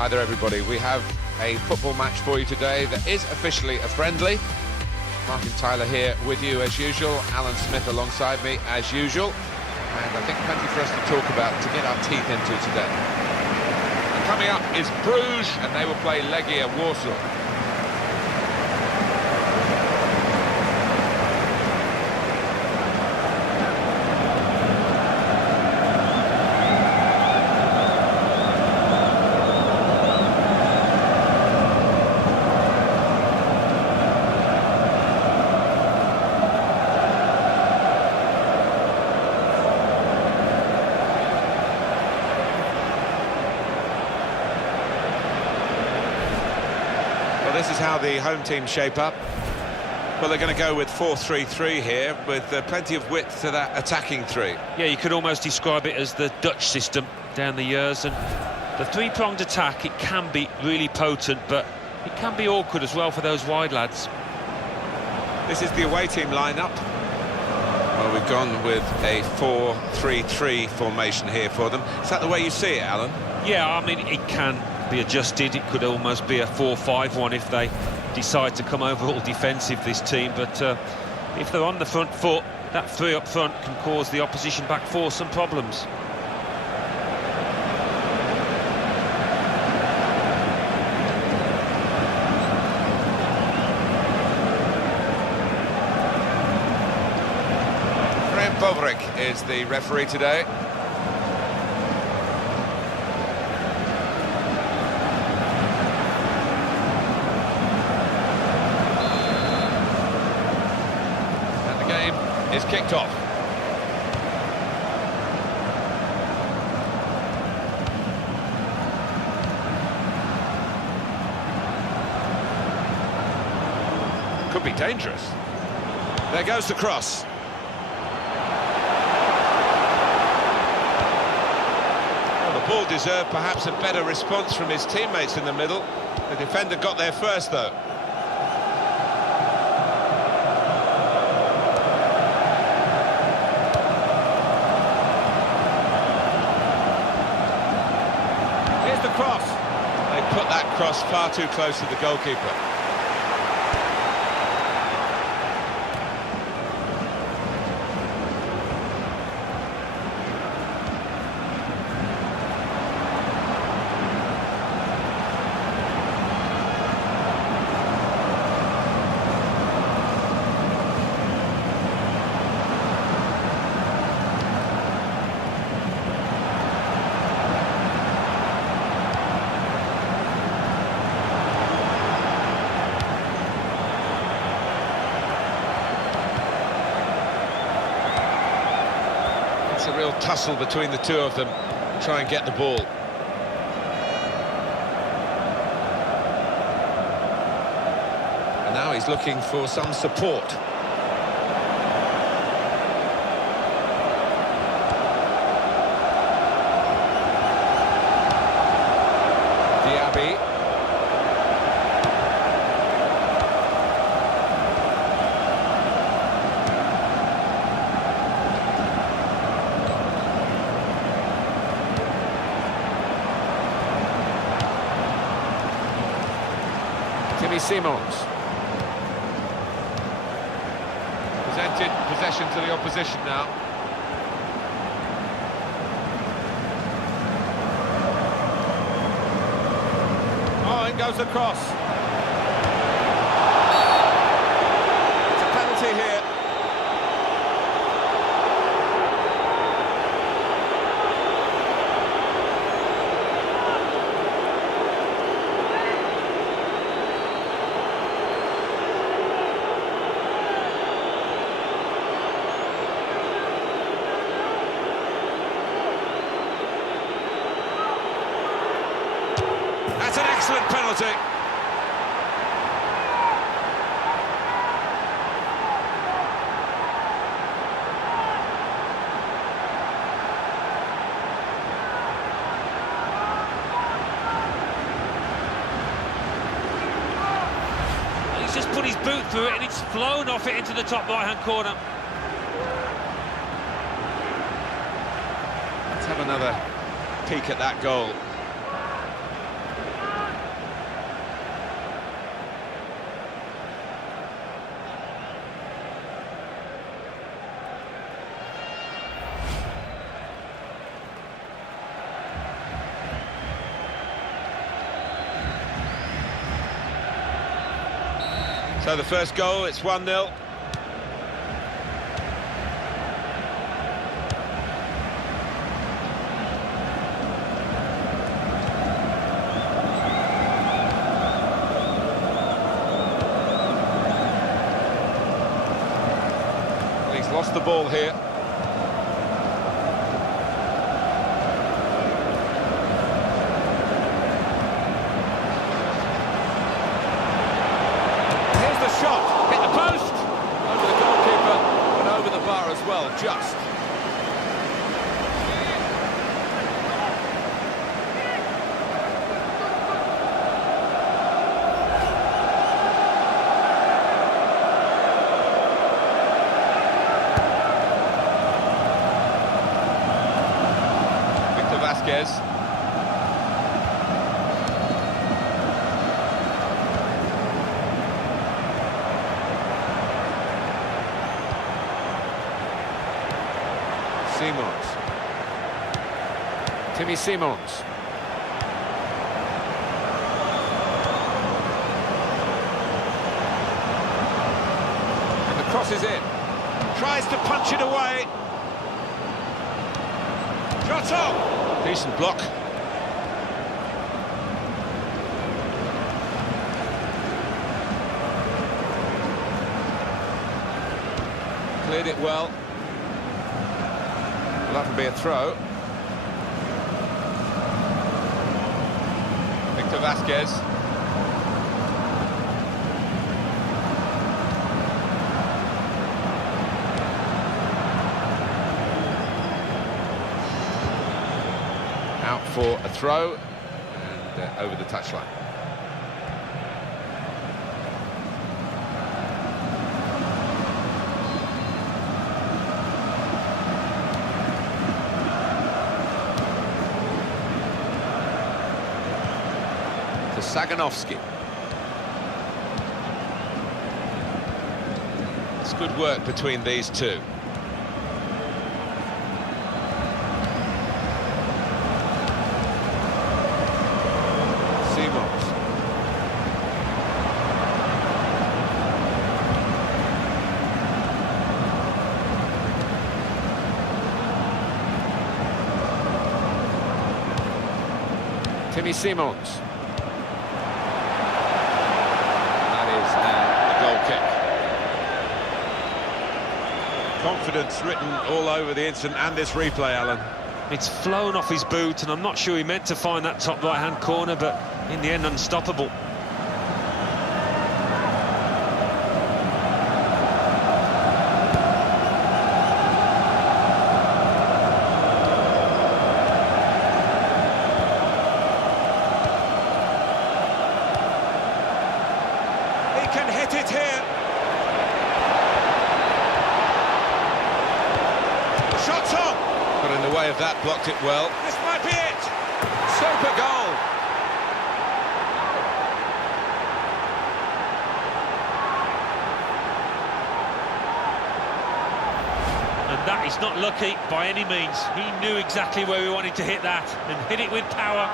Hi there everybody, we have a football match for you today that is officially a friendly. Martin Tyler here with you as usual, Alan Smith alongside me as usual, and I think plenty for us to talk about, to get our teeth into today. And coming up is Bruges, and they will play Legia Warsaw. This is how the home team shape up. Well, they're going to go with 4-3-3 here, with plenty of width to that attacking three. Yeah, you could almost describe it as the Dutch system down the years, and the three-pronged attack, it can be really potent, but it can be awkward as well for those wide lads. This is the away team lineup. Well, we've gone with a 4-3-3 formation here for them. Is that the way you see it, Alan? Yeah, I mean, it can be adjusted. It could almost be a 4-5-1 if they decide to come overall defensive, this team, but if they're on the front foot, that three up front can cause the opposition back four some problems. Bovrik is the referee today. Is kicked off. Could be dangerous. There goes the cross. Well, the ball deserved perhaps a better response from his teammates in the middle. The defender got there first, though. Cross. They put that cross far too close to the goalkeeper. It's a real tussle between the two of them, try and get the ball. And now he's looking for some support. Diaby. Simons. Presented possession to the opposition now. Oh, in goes the cross. It's a penalty here. That's an excellent penalty. He's just put his boot through it and it's flown off it into the top right-hand corner. Let's have another peek at that goal. So the first goal, it's 1-0. He's lost the ball here. Shot, hit the post, over the goalkeeper and over the bar as well, just. Vasquez. Simons. Timmy Simons. And the cross is in. Tries to punch it away. Shot on! Decent block. Cleared it well. Well, that'll be a throw. Victor Vasquez. Out for a throw and over the touchline. Saganovsky. It's good work between these two. Simons. Timmy Simons. Confidence written all over the incident and this replay, Alan. It's flown off his boot, and I'm not sure he meant to find that top right-hand corner, but in the end, unstoppable. He can hit it here. Shots on! Got in the way of that, blocked it well. This might be it! Super goal! And that is not lucky by any means. He knew exactly where he wanted to hit that and hit it with power.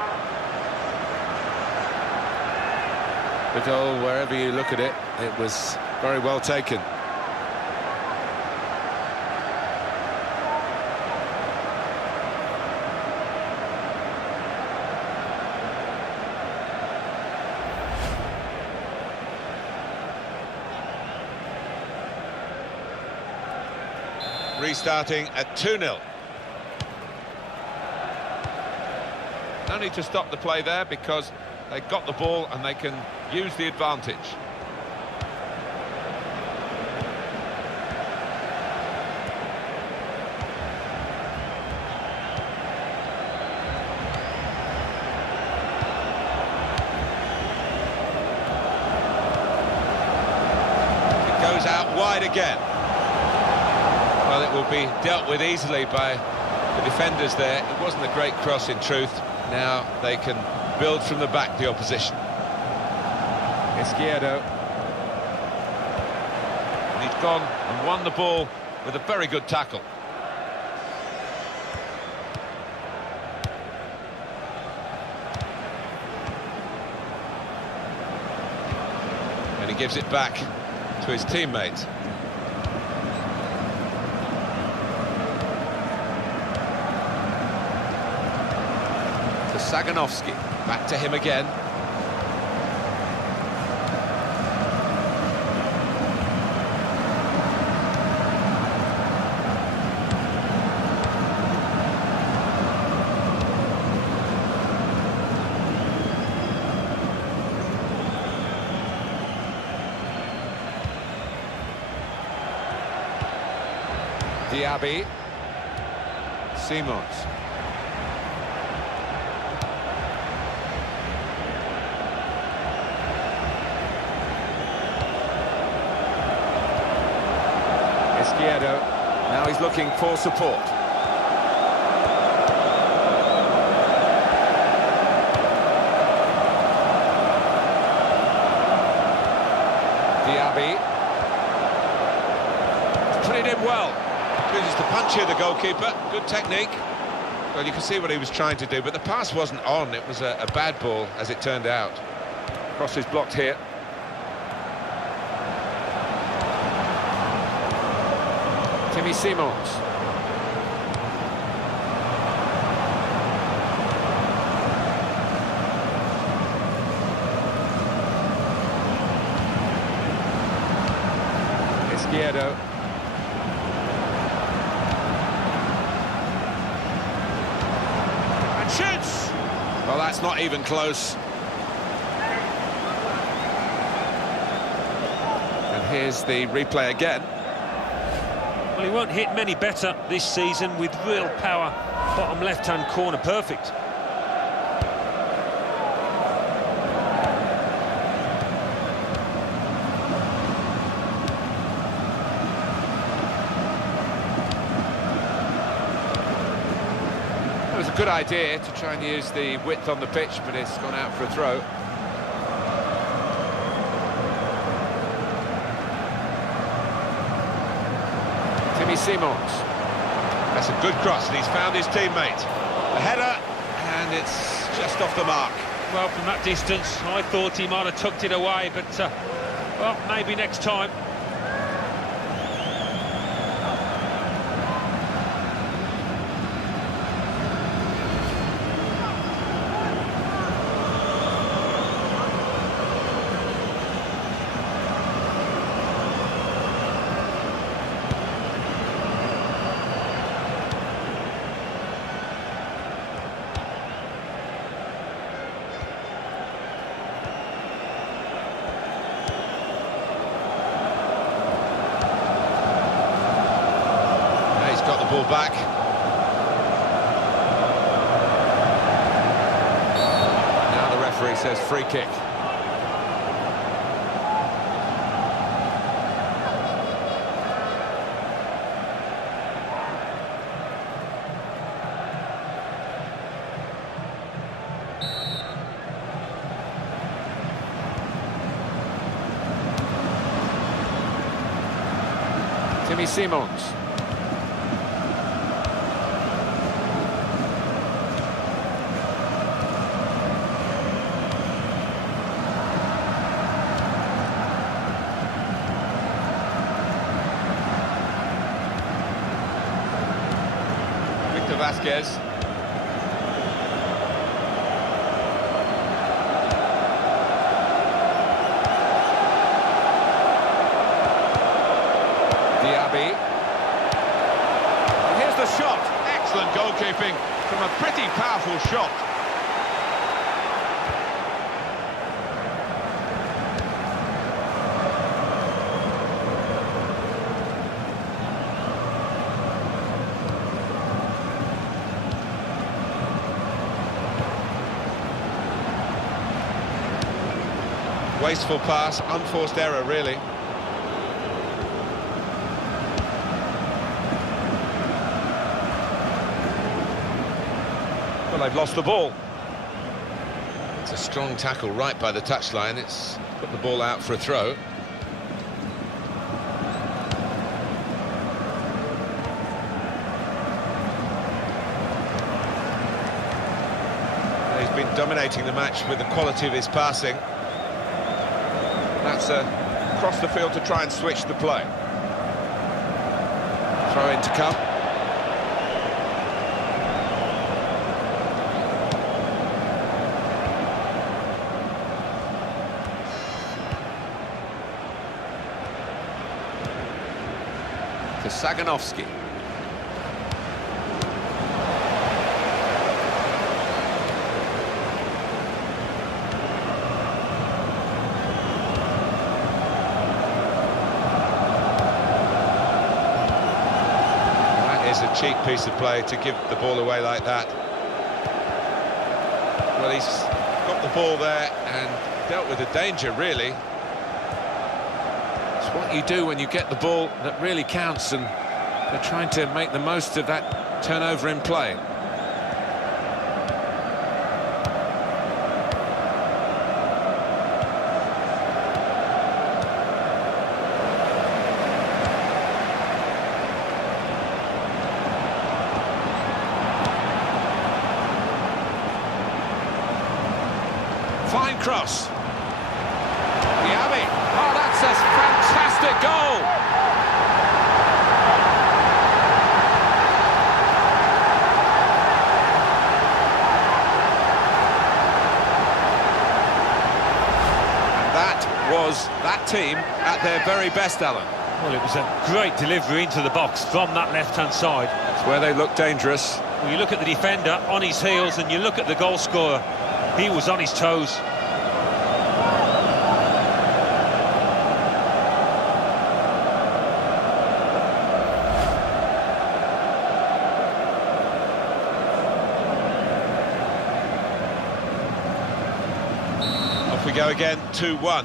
The goal, wherever you look at it, it was very well taken. Restarting at 2-0. No need to stop the play there because they got the ball and they can use the advantage. It goes out wide again. Well, it will be dealt with easily by the defenders there. It wasn't a great cross in truth. Now they can build from the back, the opposition. Izquierdo. And he's gone and won the ball with a very good tackle. And he gives it back. to his teammate. To Saganovsky, back to him again. Diaby, Simons, Izquierdo, now he's looking for support. Diaby, put it in well. Uses the punch here, the goalkeeper. Good technique. Well, you can see what he was trying to do, but the pass wasn't on. It was a bad ball, as it turned out. Cross is blocked here. Timmy Simons. Izquierdo. Shoots! Well, that's not even close. And here's the replay again. Well, he won't hit many better this season with real power. Bottom left-hand corner, perfect. It was a good idea to try and use the width on the pitch, but it's gone out for a throw. Timmy Simons. That's a good cross, and he's found his teammate. The header, and it's just off the mark. Well, from that distance, I thought he might have tucked it away, but, well, maybe next time. Got the ball back. Now the referee says free kick. Timmy Simons. Vasquez. Diaby. And here's the shot. Excellent goalkeeping from a pretty powerful shot. Wasteful pass, unforced error, really. Well, they've lost the ball. It's a strong tackle right by the touchline. It's put the ball out for a throw. He's been dominating the match with the quality of his passing. That's a across the field to try and switch the play. Throw in to come. To Saganovsky. A cheap piece of play to give the ball away like that. Well, he's got the ball there and dealt with the danger, really. It's what you do when you get the ball that really counts, and they're trying to make the most of that turnover in play. Fine cross. Diaby. Oh, that's a fantastic goal. And that was that team at their very best, Alan. Well, it was a great delivery into the box from that left-hand side. It's where they look dangerous. Well, you look at the defender on his heels and you look at the goal scorer. He was on his toes. Off we go again, 2-1.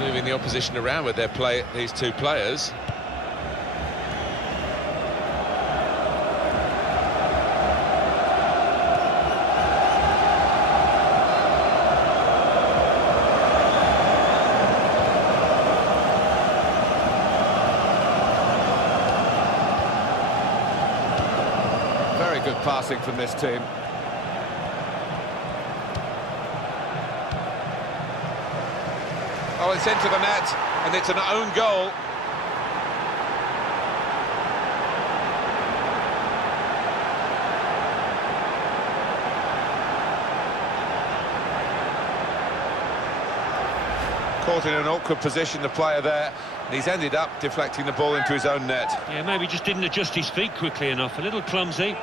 Moving the opposition around with their play, these two players. Very good passing from this team. Oh, it's into the net, and it's an own goal. Caught in an awkward position, the player there, and he's ended up deflecting the ball into his own net. Yeah, maybe just didn't adjust his feet quickly enough, a little clumsy.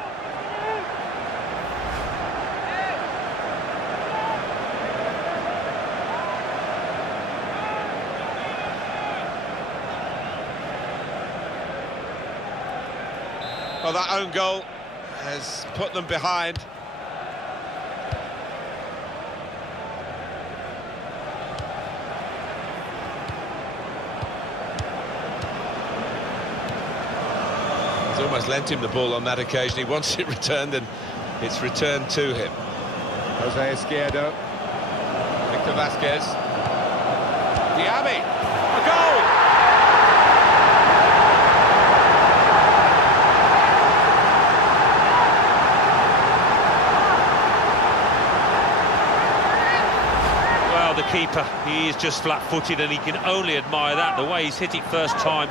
Well, that own goal has put them behind. He's almost lent him the ball on that occasion. He wants it returned, and it's returned to him. Jose Izquierdo. Victor Vasquez. Diaby. A goal! The keeper, he is just flat-footed, and he can only admire that, the way he's hit it first time.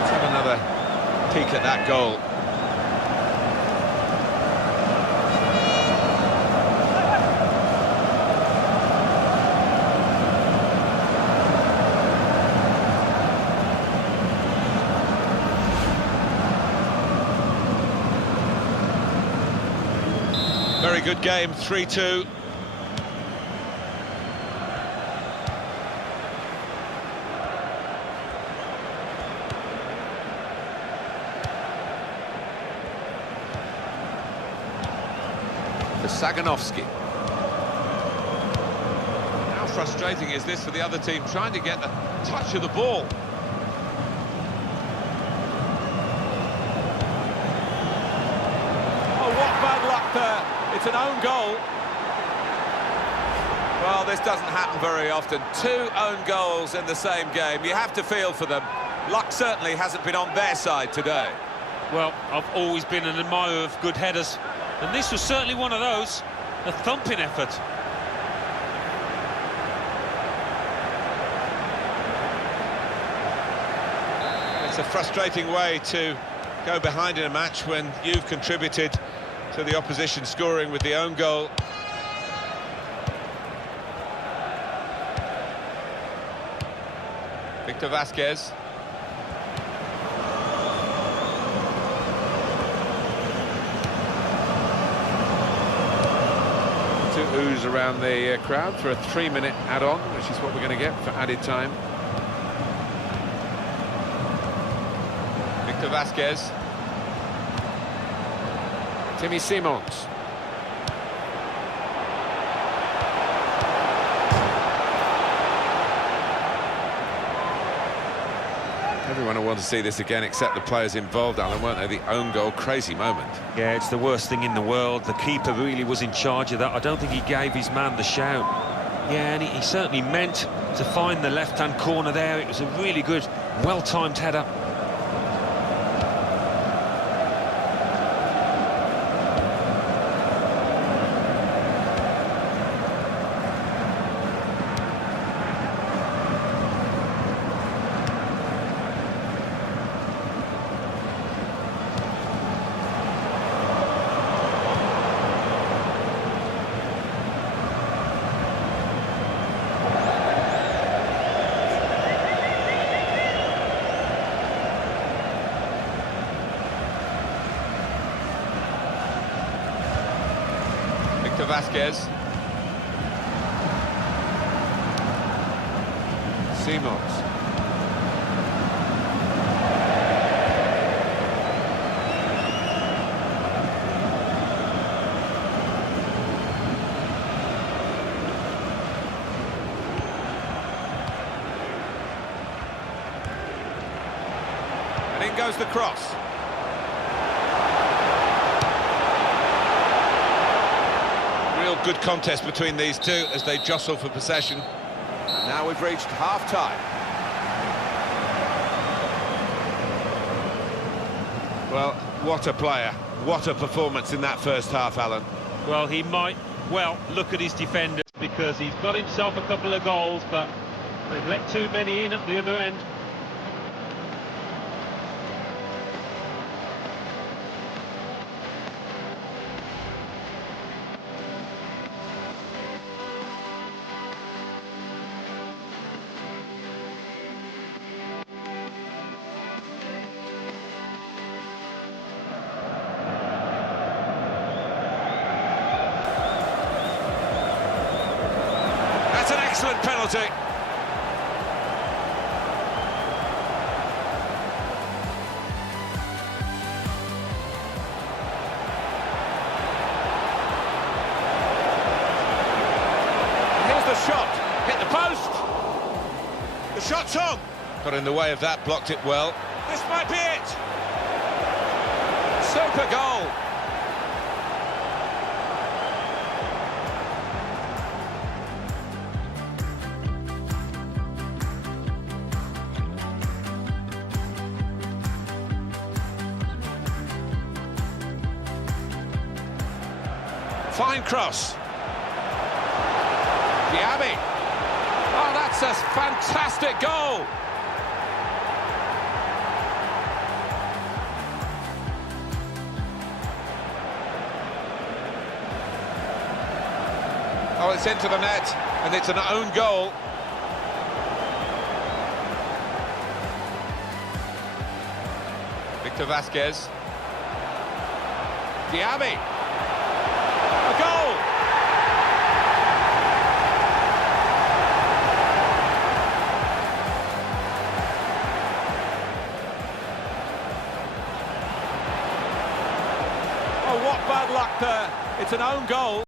Let's have another peek at that goal. Very good game, 3-2. To Saganovsky. How frustrating is this for the other team, trying to get the touch of the ball? It's an own goal. Well, this doesn't happen very often. 2 own goals in the same game. You have to feel for them. Luck certainly hasn't been on their side today. Well, I've always been an admirer of good headers, and this was certainly one of those. A thumping effort. It's a frustrating way to go behind in a match when you've contributed to the opposition scoring with the own goal. Victor Vasquez. To ooze around the crowd for a 3-minute add-on, which is what we're going to get for added time. Victor Vasquez. Timmy Simons. Everyone will want to see this again except the players involved, Alan, weren't they? The own goal, crazy moment. Yeah, it's the worst thing in the world. The keeper really was in charge of that. I don't think he gave his man the shout. Yeah, and he certainly meant to find the left-hand corner there. It was a really good, well-timed header. Vasquez. Simons. And in goes the cross. Real good contest between these two as they jostle for possession. And now we've reached half-time. Well, what a player. What a performance in that first half, Alan. Well, he might well look at his defenders because he's got himself a couple of goals, but they've let too many in at the other end. Excellent penalty. Here's the shot. Hit the post. The shot's on. Got in the way of that, blocked it well. This might be it. Super goal. Fine cross. Diaby. Oh, that's a fantastic goal. Oh, it's into the net, and it's an own goal. Victor Vasquez. Diaby. A goal! Oh, what bad luck there. It's an own goal.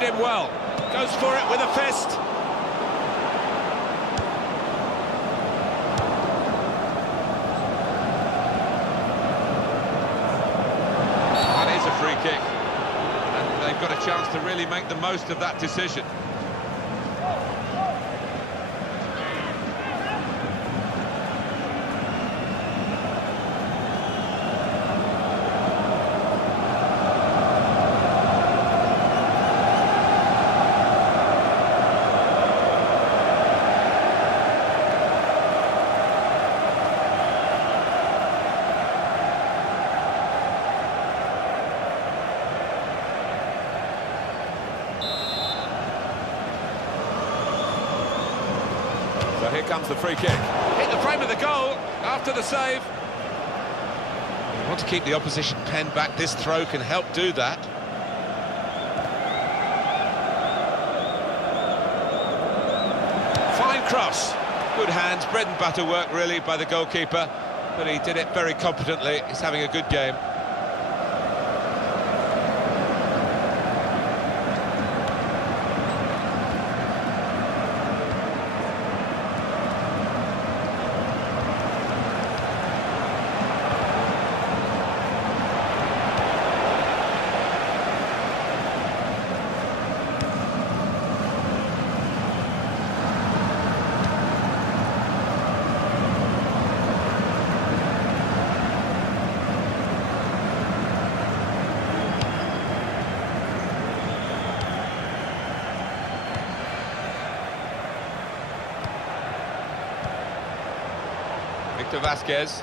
read him well. Goes for it with a fist. That is a free kick. And they've got a chance to really make the most of that decision. So here comes the free kick. Hit the frame of the goal after the save. You want to keep the opposition pen back. This throw can help do that. Fine cross. Good hands, bread and butter work really by the goalkeeper, but he did it very competently. He's having a good game. Victor Vasquez.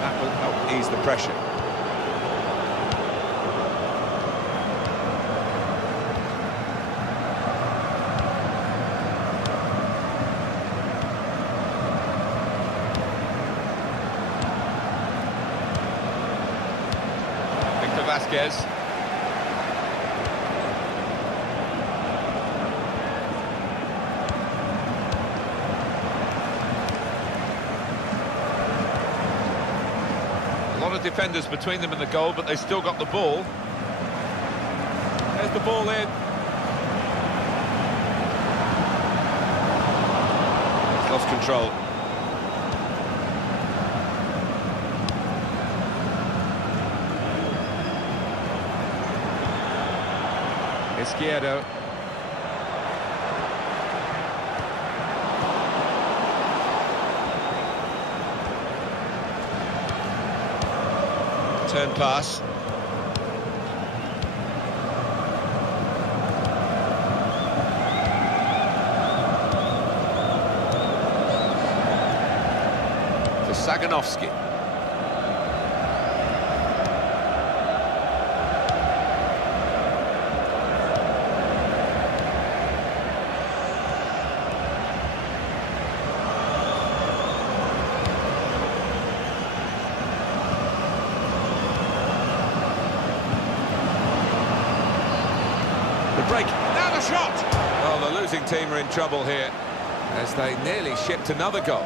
That will help ease the pressure. Victor Vasquez. A lot of defenders between them and the goal, but they still got the ball. There's the ball in. He's lost control. Izquierdo. Turn pass. To Saganovsky. Break, now the shot! Well, the losing team are in trouble here, as they nearly shipped another goal.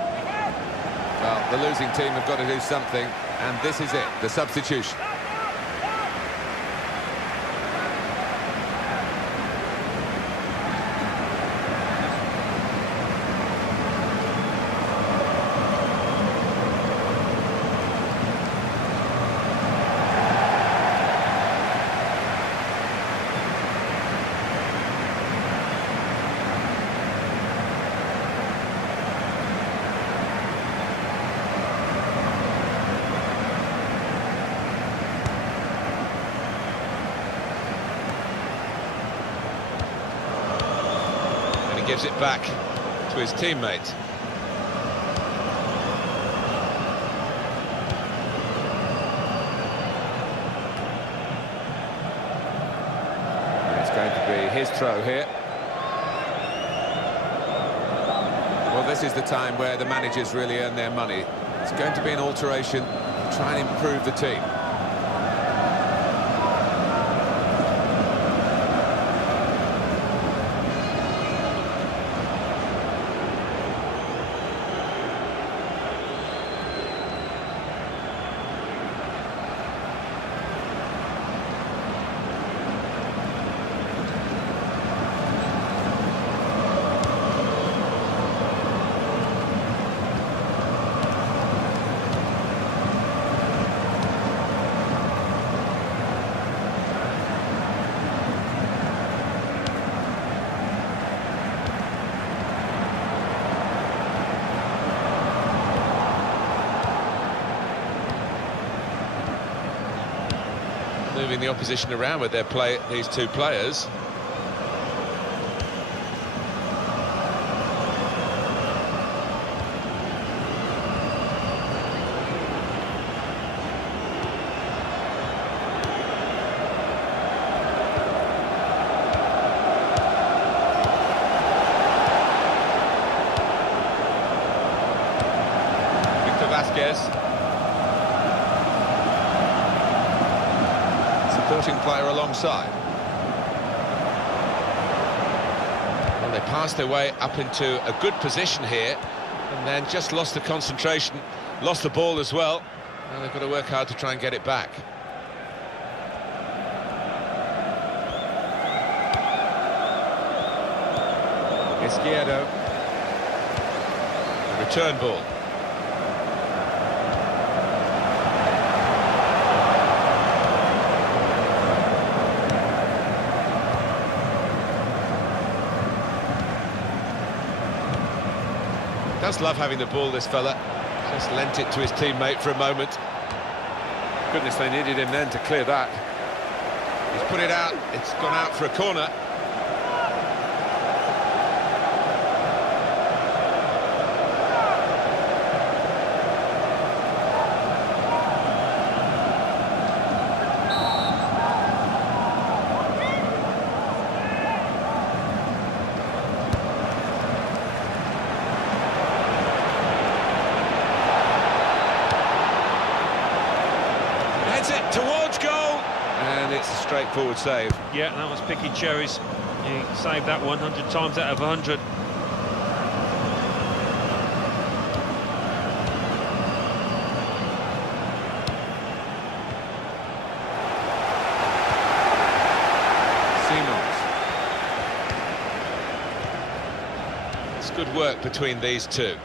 Well, the losing team have got to do something, and this is it, the substitution. Gives it back to his teammate. It's going to be his throw here. Well, this is the time where the managers really earn their money. It's going to be an alteration to try and improve the team. moving the opposition around with these two players. Supporting player alongside. Well, they passed their way up into a good position here and then just lost the concentration, lost the ball as well, and they've got to work hard to try and get it back. Izquierdo. The return ball. Does love having the ball, this fella. Just lent it to his teammate for a moment. Goodness, they needed him then to clear that. He's put it out, it's gone out for a corner. It towards goal, and it's a straightforward save. Yeah, that was picking cherries. He saved that 100 times out of 100. Simons. It's good work between these two.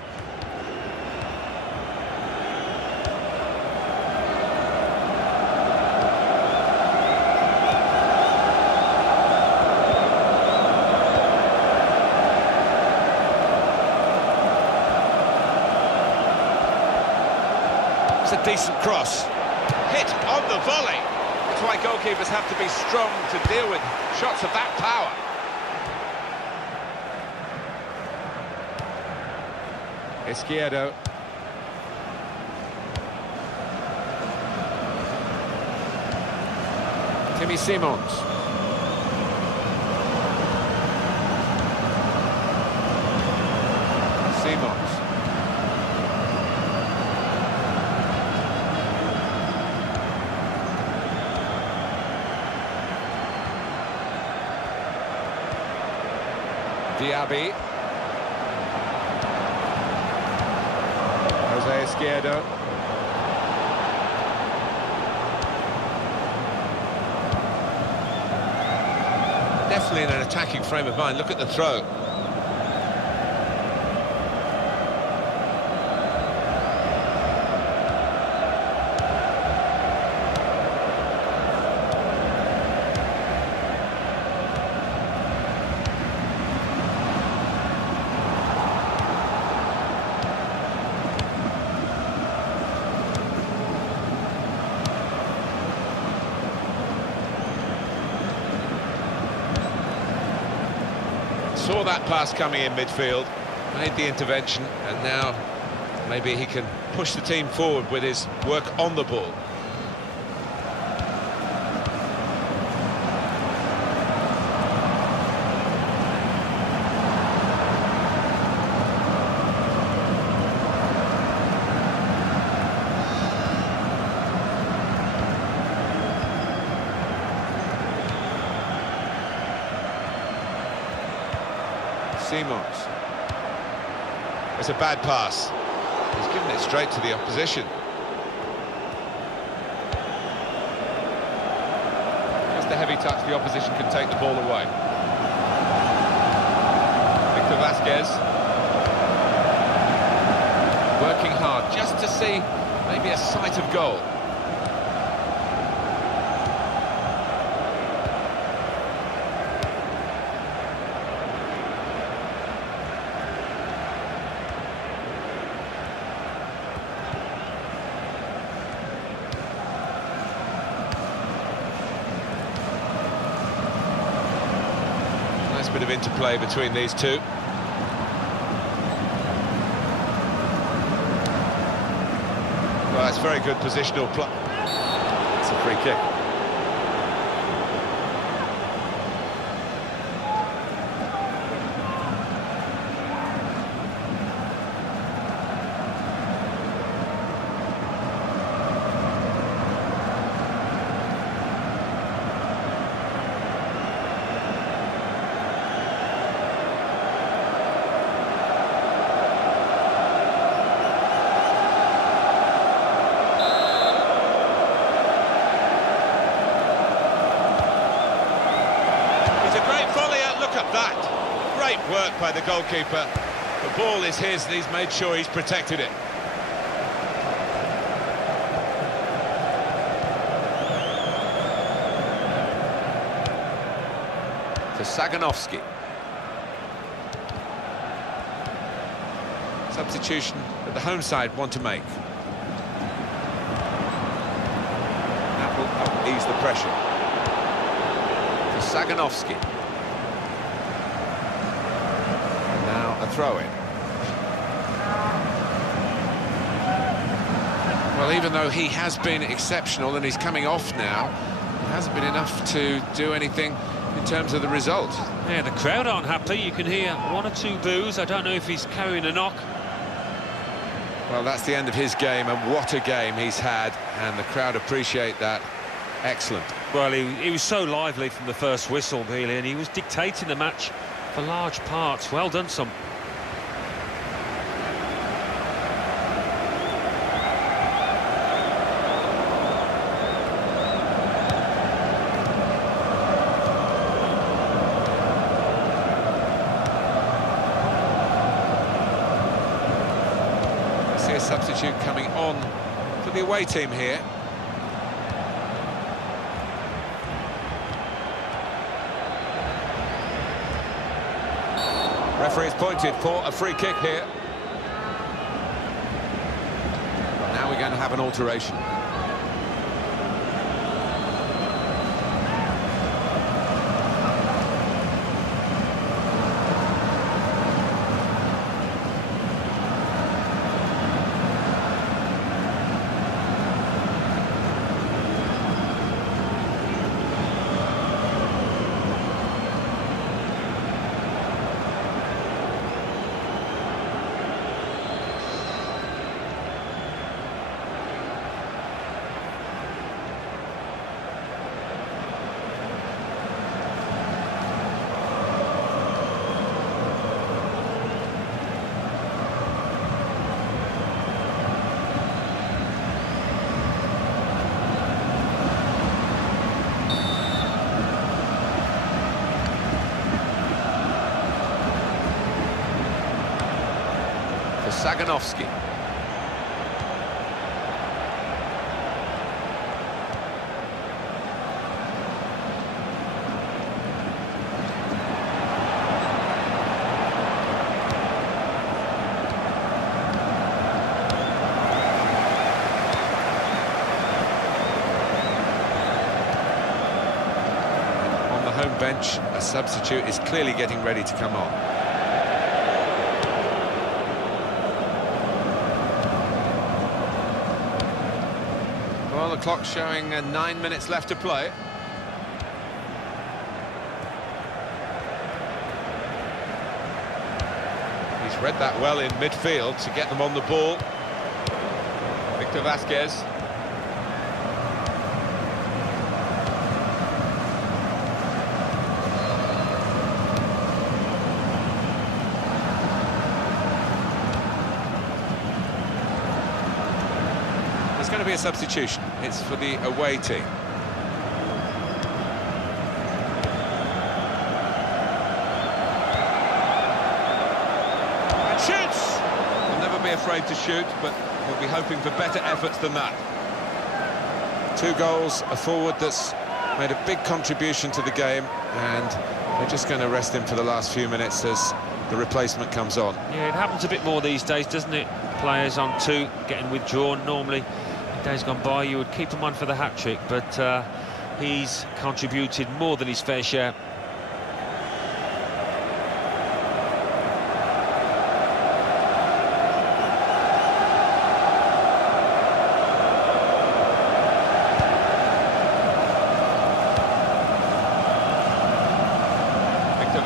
A decent cross, hit on the volley. That's why goalkeepers have to be strong to deal with shots of that power. Izquierdo. Timmy Simons. Simons. Diaby. Jose Izquierdo. Definitely in an attacking frame of mind. Look at the throw. Saw that pass coming in midfield, made the intervention, and now maybe he can push the team forward with his work on the ball. Simons. It's a bad pass. He's given it straight to the opposition. Just a heavy touch, the opposition can take the ball away. Victor Vasquez. Working hard just to see maybe a sight of goal. bit of interplay between these two. Well, it's very good positional play. It's a free kick. Great work by the goalkeeper. The ball is his and he's made sure he's protected it. To Saganovsky. Substitution that the home side want to make. That will help ease the pressure. To Saganovsky. A throw-in. Well, even though he has been exceptional and he's coming off now, it hasn't been enough to do anything in terms of the result. Yeah, the crowd aren't happy. You can hear one or two boos. I don't know if he's carrying a knock. Well, that's the end of his game, and what a game he's had, and the crowd appreciate that. Excellent. Well, he was so lively from the first whistle, really, and he was dictating the match for large parts. Well done, son. A substitute coming on for the away team here. Referee's pointed for a free kick here. Now we're going to have an alteration. Saganovsky. On the home bench, a substitute is clearly getting ready to come on. Well, the clock's showing 9 minutes left to play. He's read that well in midfield to get them on the ball. Victor Vasquez. There's going to be a substitution. It's for the away team. And shoots! He'll never be afraid to shoot, but he'll be hoping for better efforts than that. 2 goals, a forward that's made a big contribution to the game, and they're just going to rest him for the last few minutes as the replacement comes on. Yeah, it happens a bit more these days, doesn't it? Players on 2 getting withdrawn. Normally, days gone by, you would keep him on for the hat-trick, but he's contributed more than his fair share.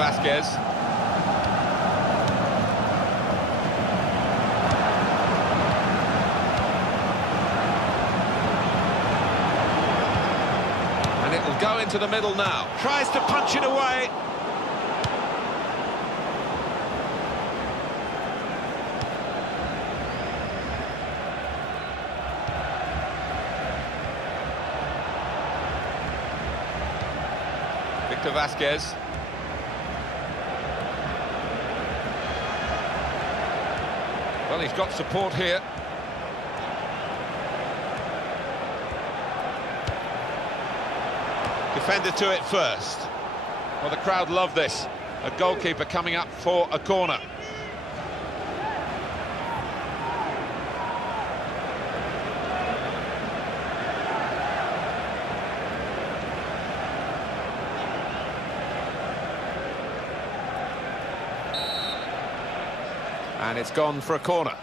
Vasquez. And it'll go into the middle now. Tries to punch it away. Vasquez. Well, he's got support here. Defender to it first. Well, the crowd love this. A goalkeeper coming up for a corner. And it's gone for a corner.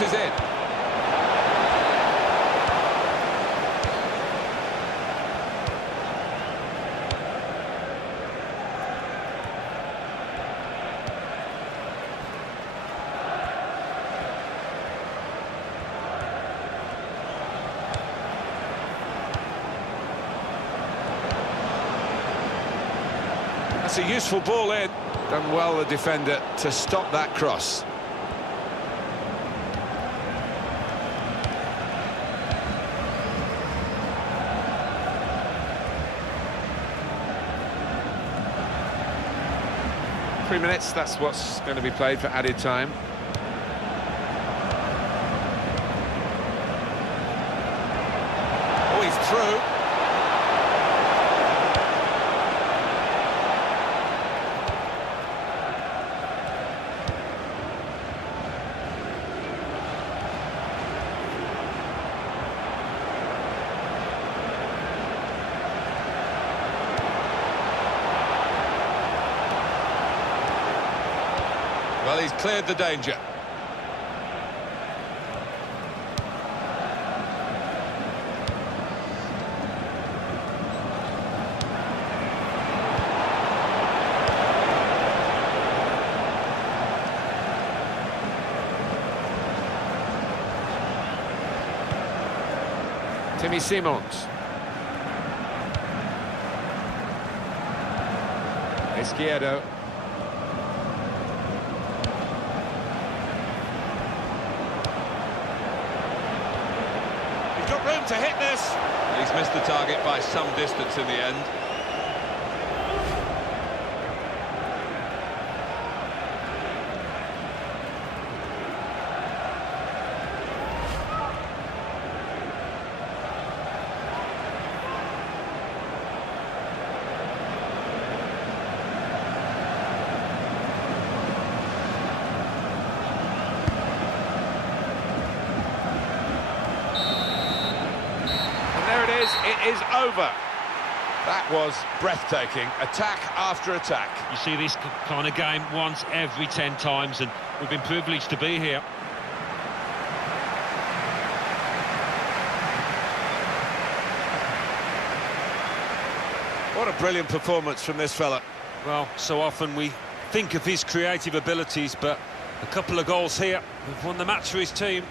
Is in. That's a useful ball in. Done well, the defender, to stop that cross. Three minutes, that's what's going to be played for added time. Oh, he's through. Well, he's cleared the danger. Timmy Simons. Izquierdo. He's got room to hit this. He's missed the target by some distance in the end. It is over. That was breathtaking. Attack after attack. You see this kind of game once every 10 times, and we've been privileged to be here. What a brilliant performance from this fella. Well, so often we think of his creative abilities, but a couple of goals here have won the match for his team.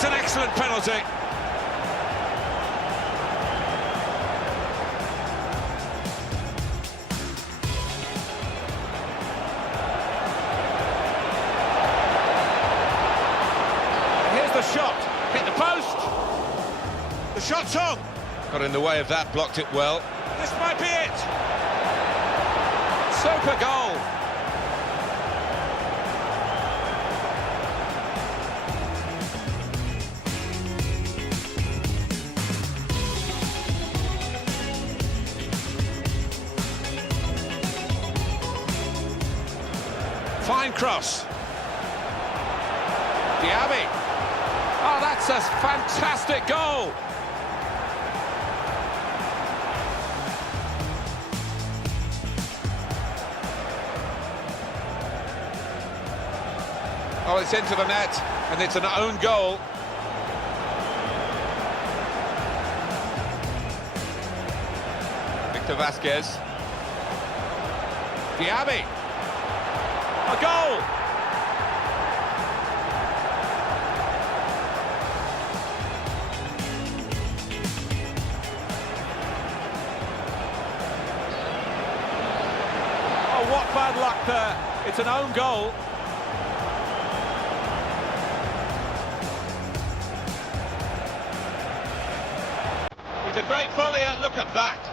That's an excellent penalty. shot's on! Got in the way of that, blocked it well. This might be it! Super goal! Fine cross. Diaby. Oh, that's a fantastic goal! Oh, it's into the net, and it's an own goal. Victor Vasquez. Diaby. A goal! Oh, what bad luck there. It's an own goal. He's a great volleyer, look at that.